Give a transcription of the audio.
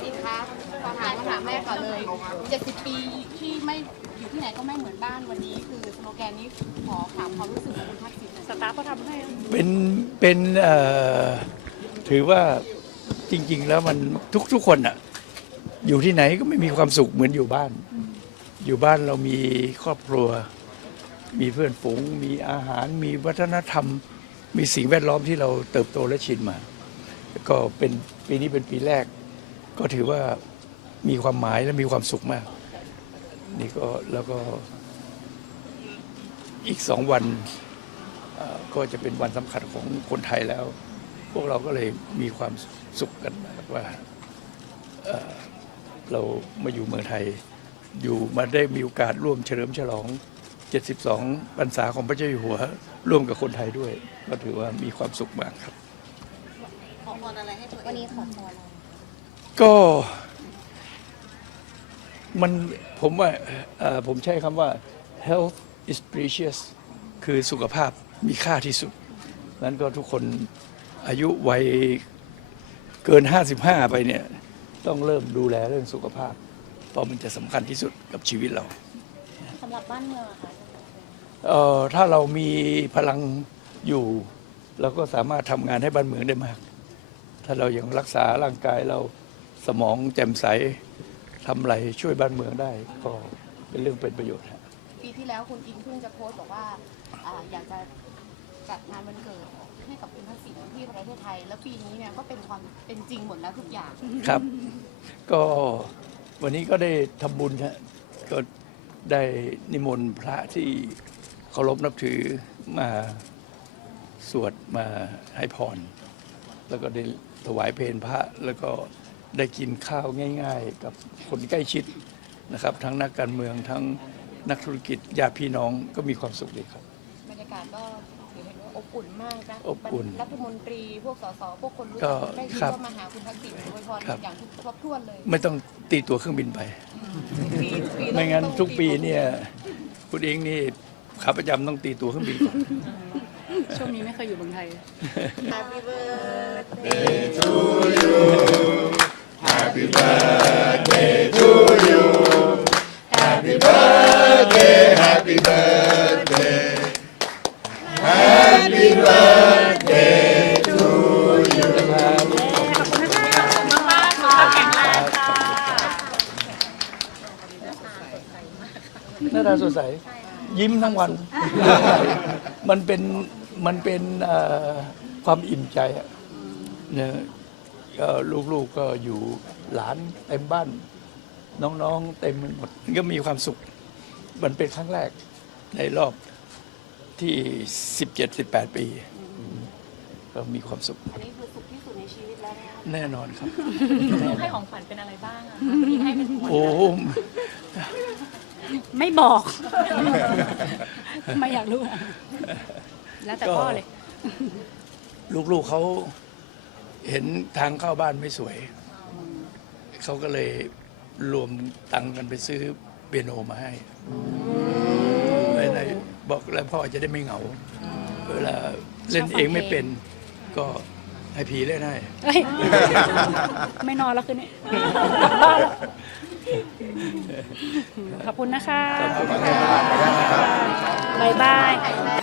70 ปีที่ไม่อยู่ที่ไหนก็ไม่เหมือนบ้านวันนี้ คือสโลแกนนี้ขอถามความรู้สึกของคุณทักษิณหน่อยสตาฟเขาทำให้เป็นเป็นเอ่อถือว่าจริง ๆ แล้วมันทุกทุกคนอะอยู่ที่ไหนก็ไม่มีความสุขเหมือนอยู่บ้าน อยู่บ้านเรามีครอบครัว มีเพื่อนฝูง มีอาหาร มีวัฒนธรรม มีสิ่งแวดล้อมที่เราเติบโตและชินมา ก็เป็นปีนี้เป็นปีแรก ก็ถือว่ามีความหมายและมีความสุขมาก นี่ก็แล้วก็อีกสองวันเอ่อก็จะเป็นวันสำคัญของคนไทยแล้ว พวกเราก็เลยมีความสุขกันนะครับว่าเอ่อเรามาอยู่เมืองไทย อยู่มาได้มีโอกาสร่วมเฉลิมฉลอง 72พรรษาของพระเจ้าอยู่หัว ร่วมกับคนไทยด้วย ก็ถือว่ามีความสุขมากครับขอพรอะไรให้ตัวเองวันนี้ขอพร ก็มันผมว่าเอ่อผมใช้คำว่า health is precious คือสุขภาพมีค่าที่สุด นั้นก็ทุกคนอายุวัยเกิน 55 ไปเนี่ย ต้องเริ่มดูแลเรื่องสุขภาพ เพราะมันจะสำคัญที่สุดกับชีวิตเรา สำหรับบ้านเมืองอะค่ะเอ่อถ้าเรามีพลังอยู่ เราก็สามารถทำงานให้บ้านเมืองได้มาก ถ้าเรายังรักษาร่างกายเรา สมองแจ่มใสทำอะไรช่วยบ้านเมืองได้ก็เป็นเรื่องเป็นประโยชน์ฮะ ปีที่แล้วคุณอิงเพิ่งจะโพสต์บอกว่าอ่าอยากจะจัดงานวันเกิดให้กับคุณทักษิณที่ประเทศไทย แล้วปีนี้เนี่ยก็เป็นความเป็นจริงหมดแล้วทุกอย่าง ครับ ก็วันนี้ก็ได้ทำบุญฮะก็ได้นิมนต์พระที่เคารพนับถือมาสวดมาให้พร แล้วก็ได้ถวายเพลพระแล้วก็ ได้กินข้าวง่าย ๆ กับคนใกล้ชิดนะครับ ทั้งนักการเมืองทั้งนักธุรกิจญาติพี่น้องก็มีความสุขดีครับ บรรยากาศก็ถือเห็นว่าอบอุ่นมากนะอบอุ่นรัฐมนตรีพวกสสพวกคนรู้ก็จักได้ยินครับก็มาหาคุณทักษิณอวยพรครับอย่างครบถ้วนเลย ไม่ต้องตีตัวเครื่องบินไปปีปีละไม่งั้นต้องทุกปีตัวเนี่ยคุณเองนี่ขาประจำต้องตีตัวเครื่องบินก่อนช่วงนี้ไม่เคยอยู่เมืองไทย Happy birthday ห น้าตาสดใส ยิ้มทั้งวัน มันเป็นมันเป็นเอ่อความอิ่มใจอะเนี่ยก็ลูกๆก็อยู่หลานเต็มบ้าน น้องๆ เต็มไปหมดก็มีความสุข มันเป็นครั้งแรกในรอบที่ 17-18 ปี ก็มีความสุขอันนี้คือสุขที่สุดในชีวิตแล้วนะคะแน่นอนครับลูกให้ของขวัญเป็นอะไรบ้างอะมีให้เป็นของขวัญโอ้โห ไม่บอกไม่อยากรู้อะแล้วแต่พ่อเลย ลูกๆเขาเห็นทางเข้าบ้านไม่สวย เขาก็เลยรวมตังค์กันไปซื้อเปียโนมาให้ไหนๆบอกแล้วพ่อจะได้ไม่เหงา เวลาเล่นเองไม่เป็นก็ให้ผีเล่นให้เอ้ยไม่นอนแล้วคืนนี้ กลับบ้านแล้วขอบคุณนะคะบายบาย